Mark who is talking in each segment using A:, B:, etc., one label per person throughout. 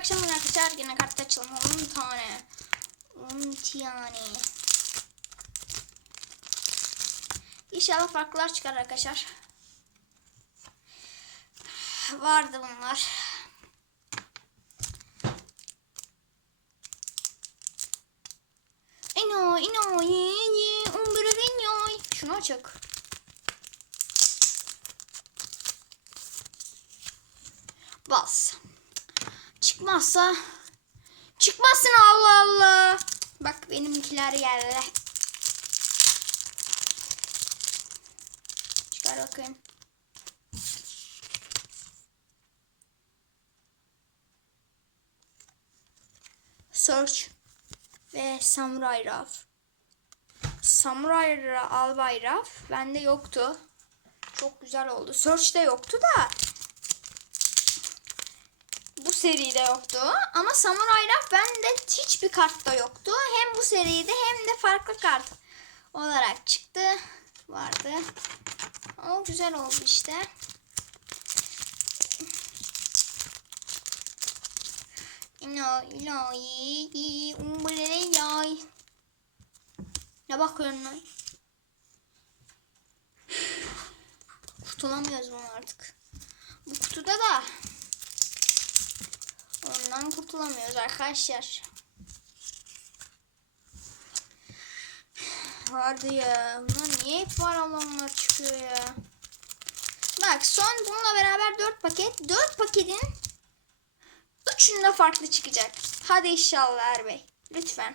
A: akşam günü arkadaşlar yine kart açalım. 10 tane. 10 tane. İnşallah farklılar çıkar arkadaşlar. Vardı bunlar. Eno, eno, ye, ye, umbrelino. Şunu açık. Bas. Çıkmazsa çıkmasın Allah Allah. Bak benimkiler geldi. Çıkar bakayım. Search ve Samurai Raf. Samurai Ra- Albay Raf bende yoktu. Çok güzel oldu. Search'te yoktu da bu seride yoktu. Ama Samurai Raf bende hiçbir kartta yoktu. Hem bu seride hem de farklı kart olarak çıktı. Vardı. O güzel oldu işte. İno, ino, yi, umbrele, yay. Ne bakıyorsun lan? Kurtulamıyoruz bunu artık. Bu kutuda da ondan kurtulamıyoruz arkadaşlar. Vardı ya. Bunlar niye hep var olanlar çıkıyor ya. Bak son bununla beraber 4 paket. 4 paketin üçünde farklı çıkacak. Hadi inşallah Erbey. Lütfen.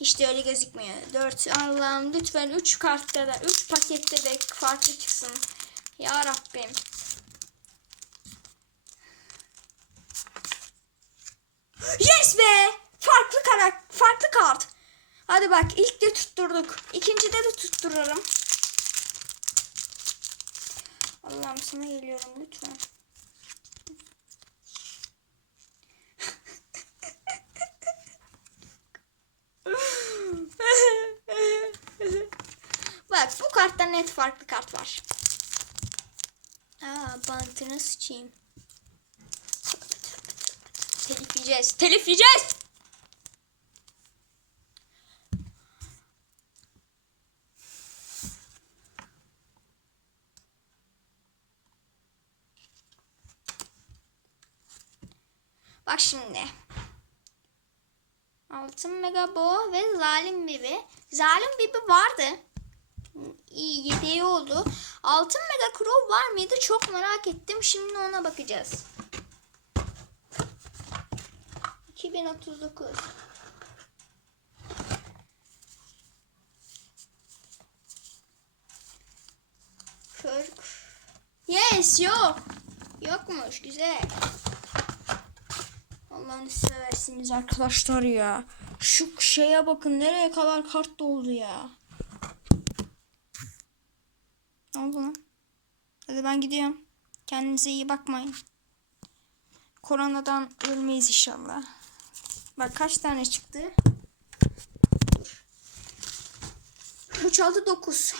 A: İşte öyle gözükmüyor. 4 Allah'ım lütfen 3 kartta da 3 pakette de farklı çıksın. Ya Rabbim. Yes be! Farklı karak farklı kart. Hadi bak ilk de tutturduk. İkincide de tutturalım. Allah'ım sana geliyorum lütfen. Bak bu kartta net farklı kart var. Aa bantını sıçayım. Telif yiyeceğiz. Telif yiyeceğiz. Bak şimdi. Altın Megabo ve Zalim Bibi. Zalim Bibi vardı. İyi yedeği oldu. Altın Mega Crow var mıydı? Çok merak ettim. Şimdi ona bakacağız. 2039. Kırk. Yes yok. Yokmuş güzel. Allah'ını seversiniz arkadaşlar ya. Şu şeye bakın nereye kadar kart doldu ya. Ne oldu lan? Hadi ben gidiyorum. Kendinize iyi bakmayın. Koronadan ölmeyiz inşallah. Bak kaç tane çıktı? 3, 6, 9.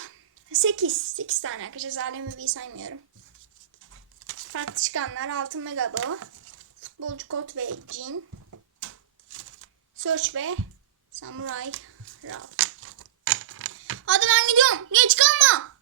A: 8. 8 tane arkadaşlar. Zalimi bir saymıyorum. Farklı çıkanlar altın megabo. Futbolcu kot ve jean. Search ve samurai Ralph. Hadi ben gidiyorum. Geç kalma.